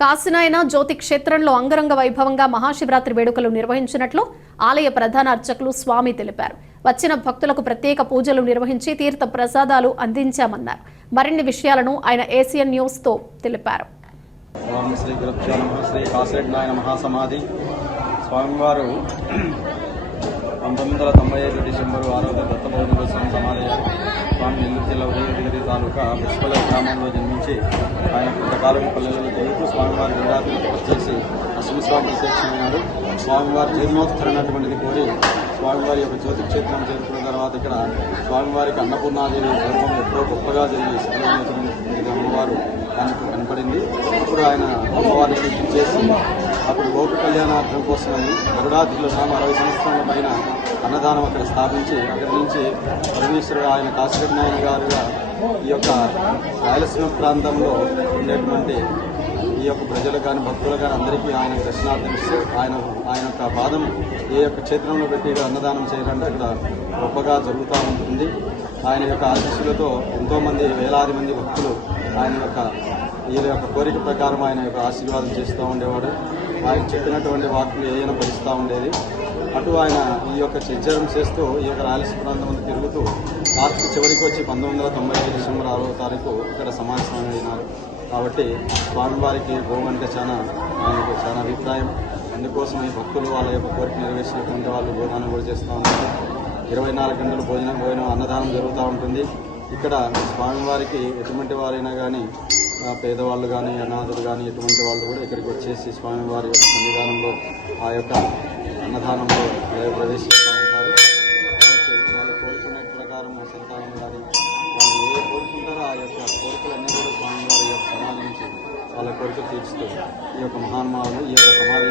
కాశీనాయన జ్యోతి క్షేత్రంలో అంగరంగ వైభవంగా మహాశివరాత్రి వేడుకలు నిర్వహించినట్లు ఆలయ ప్రధాన అర్చకులు స్వామి తెలిపారు. వచ్చిన భక్తులకు ప్రత్యేక పూజలు నిర్వహించి తీర్థ ప్రసాదాలు అందించామన్నారు. మరిన్ని విషయాలను ఆయన ఏసియన్ న్యూస్ తో తెలిపారు. శ్రీ కాశీనాయన మహాసమాధి స్వామివారు 1995 డిసెంబర్ 6వ దత్త భోజనోత్సవం సమాధయ్యారు. స్వామి నెల్లూరు జిల్లా ఉదయగిరి తాలూకా బిస్పల్లి గ్రామంలో జన్మించి ఆయన కొంతకాలం పల్లెలలో తిరుగుతూ స్వామివారి విరాతులకు వచ్చేసి నరసింహస్వామి ప్రత్యక్షమైనాడు. స్వామివారి జీర్ణోత్తరణటువంటిది కోరి స్వామివారి యొక్క జ్యోతిక్షేత్రం చేరుకున్న తర్వాత ఇక్కడ స్వామివారికి అన్నపూర్ణాదేవి గర్భం ఎప్పుడో గొప్పగా జరిగి సర్వమైనటువంటి అమ్మవారు ఆయనకు కనపడింది. అప్పుడు ఆయన అమ్మవారిని సూచించేసి అప్పుడు గోపి కళ్యాణార్థం కోసమని గరుడాద్రిలో 60 సంవత్సరాల పైన అన్నదానం అక్కడ స్థాపించి అక్కడి నుంచి పరమేశ్వరుడు ఆయన కాశీనాయన గారుగా ఈ యొక్క రాయలసీమ ప్రాంతంలో ఉండేటువంటి ఈ యొక్క ప్రజలు కానీ భక్తులు కానీ అందరికీ ఆయన దర్శనార్థం ఇస్తూ ఆయన యొక్క పాదం ఏ యొక్క క్షేత్రంలో పెట్టి అన్నదానం చేయాలంటే అక్కడ గొప్పగా జరుగుతూ ఉంటుంది. ఆయన యొక్క ఆశీస్సులతో ఎంతోమంది వేలాది మంది భక్తులు ఆయన యొక్క వీళ్ళ యొక్క కోరిక ప్రకారం ఆయన యొక్క ఆశీర్వాదం చేస్తూ ఉండేవాడు. ఆయన చెప్పినటువంటి వాక్కులు ఏమైనా భరిస్తూ ఉండేది. అటు ఆయన ఈ యొక్క సంచారం చేస్తూ ఈ యొక్క రాయలసీమ ప్రాంతం తిరుగుతూ లాస్ట్ చివరికి వచ్చి 1995 డిసెంబర్ 6వ తారీఖు ఇక్కడ సమావేశమైనారు. కాబట్టి స్వామివారికి గోవు అంటే ఆయనకు చాలా అభిప్రాయం. అందుకోసం ఈ భక్తులు వాళ్ళ యొక్క కోరిక నెరవేర్చినటువంటి వాళ్ళు భోజనం కూడా చేస్తూ ఉంటారు. 24 గంటలు భోజనం అన్నదానం జరుగుతూ ఉంటుంది. ఇక్కడ స్వామివారికి ఎటువంటి వారైనా కానీ పేదవాళ్ళు కానీ అనాథులు కానీ ఎటువంటి వాళ్ళు కూడా ఇక్కడికి వచ్చేసి స్వామివారి యొక్క సన్నిధానంలో ఆ యొక్క అన్నదానంలో ప్రవేశిస్తూ ఉంటారు. కాబట్టి వాళ్ళు కోరుకునే ప్రకారం సంతానం కానీ వాళ్ళు ఏ కోరుకుంటారో ఆ యొక్క కోరికలన్నీ కూడా స్వామివారి యొక్క సమాధి నుంచి వాళ్ళ కోరిక తీర్చుతూ ఈ యొక్క మహానుభావులు ఈ యొక్క సమాధి